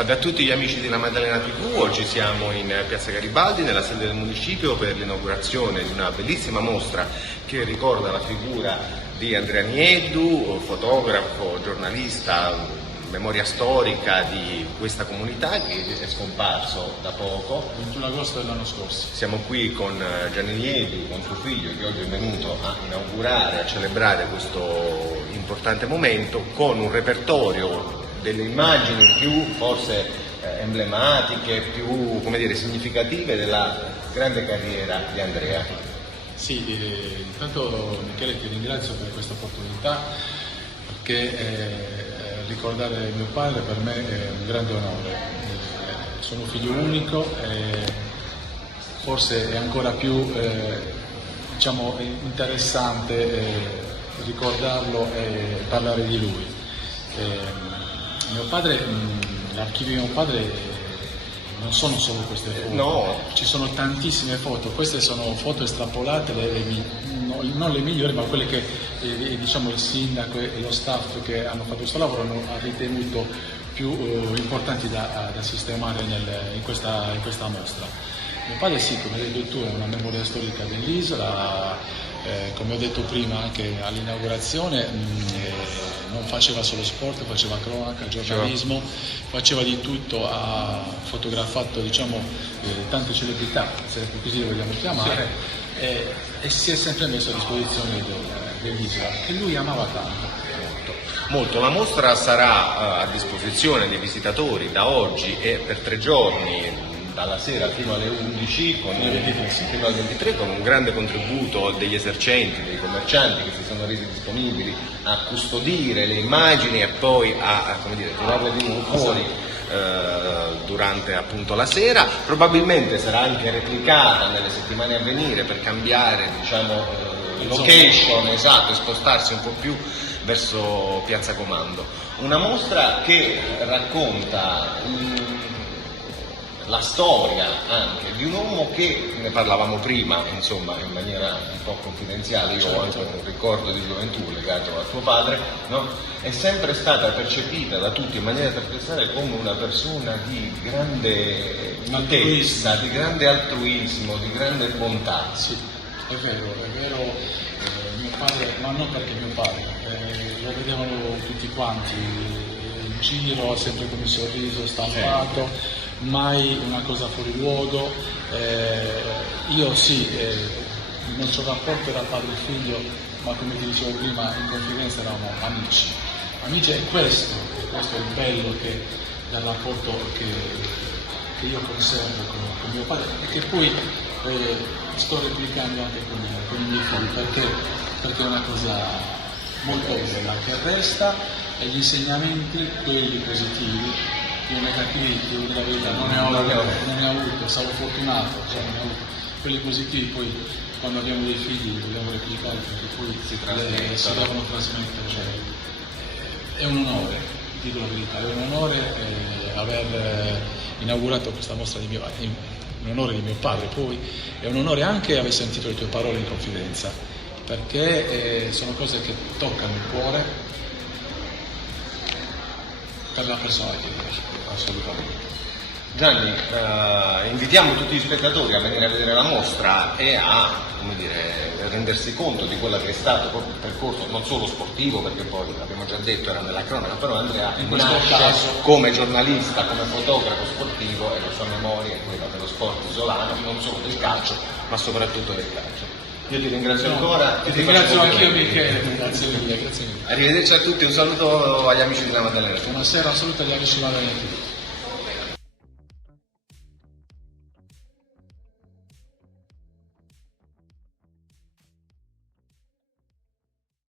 Salve a tutti gli amici della Maddalena TV, oggi siamo in Piazza Garibaldi, nella sede del municipio, per l'inaugurazione di una bellissima mostra che ricorda la figura di Andrea Nieddu, fotografo, giornalista, memoria storica di questa comunità che è scomparso da poco. 21 agosto dell'anno scorso. Siamo qui con Gianni Nieddu, con suo figlio, che oggi è venuto a inaugurare, a celebrare questo importante momento con un repertorio delle immagini più forse emblematiche, più significative della grande carriera di Andrea. Sì, intanto Michele ti ringrazio per questa opportunità, perché ricordare mio padre per me è un grande onore. Sono un figlio unico e forse è ancora più interessante ricordarlo e parlare di lui. Mio padre, l'archivio di mio padre non sono solo queste foto, no. Ci sono tantissime foto, queste sono foto estrapolate, non le migliori, ma quelle che il sindaco e lo staff che hanno fatto questo lavoro hanno ritenuto più importanti da sistemare in questa mostra. Mio padre sì, come hai detto tu, è una memoria storica dell'isola, come ho detto prima anche all'inaugurazione, non faceva solo sport, faceva cronaca, giornalismo, faceva di tutto, ha fotografato tante celebrità, se così le vogliamo chiamare, sì. E si è sempre messo a disposizione dell'isola, che lui amava tanto. Molto. La mostra sarà a disposizione dei visitatori da oggi e per 3 giorni, dalla sera fino alle 11, fino al 23, con un grande contributo degli esercenti, dei commercianti che si sono resi disponibili a custodire le immagini e poi a tirarle di nuovo fuori durante appunto la sera. Probabilmente sarà anche replicata nelle settimane a venire per cambiare location, esatto, e spostarsi un po' più verso Piazza Comando. Una mostra che racconta la storia anche di un uomo che, ne parlavamo prima, in maniera un po' confidenziale, io ho anche un ricordo di gioventù legato a suo padre, no? È sempre stata percepita da tutti in maniera trasversale come una persona di grande altruismo, di grande altruismo, di grande bontà. Sì, è vero, mio padre, ma non perché mio padre, lo vedevano tutti quanti in giro, sempre con il sorriso stampato. Sì. Mai una cosa fuori luogo. Io sì, il nostro rapporto era padre e figlio, ma come ti dicevo prima, in confidenza eravamo amici. Amici, è questo è il bello del rapporto che io conservo con mio padre e che poi sto replicando anche con i miei figli, perché è una cosa molto bella che resta, e gli insegnamenti, quelli positivi. I negativi, della verità, non ne ho avuto, sarò fortunato, non ne ho avuto. Quelli positivi poi quando abbiamo dei figli dobbiamo replicare, perché poi si devono trasmettere. È un onore, dico la verità, è un onore aver inaugurato questa mostra in onore di mio padre, poi è un onore anche aver sentito le tue parole in confidenza, perché sono cose che toccano il cuore per la persona che piace. Assolutamente. Gianni, invitiamo tutti gli spettatori a venire a vedere la mostra e a rendersi conto di quello che è stato proprio il percorso, non solo sportivo, perché poi abbiamo già detto era nella cronaca, però Andrea nasce come giornalista, come fotografo sportivo, e la sua memoria è quella dello sport isolano, non solo del calcio, ma soprattutto del calcio. Io ti ringrazio ancora. Ti ringrazio anch'io, Michele. Grazie mille. Arrivederci a tutti, un saluto agli amici della Maddalena. Buonasera, un saluto agli amici della Maddalena.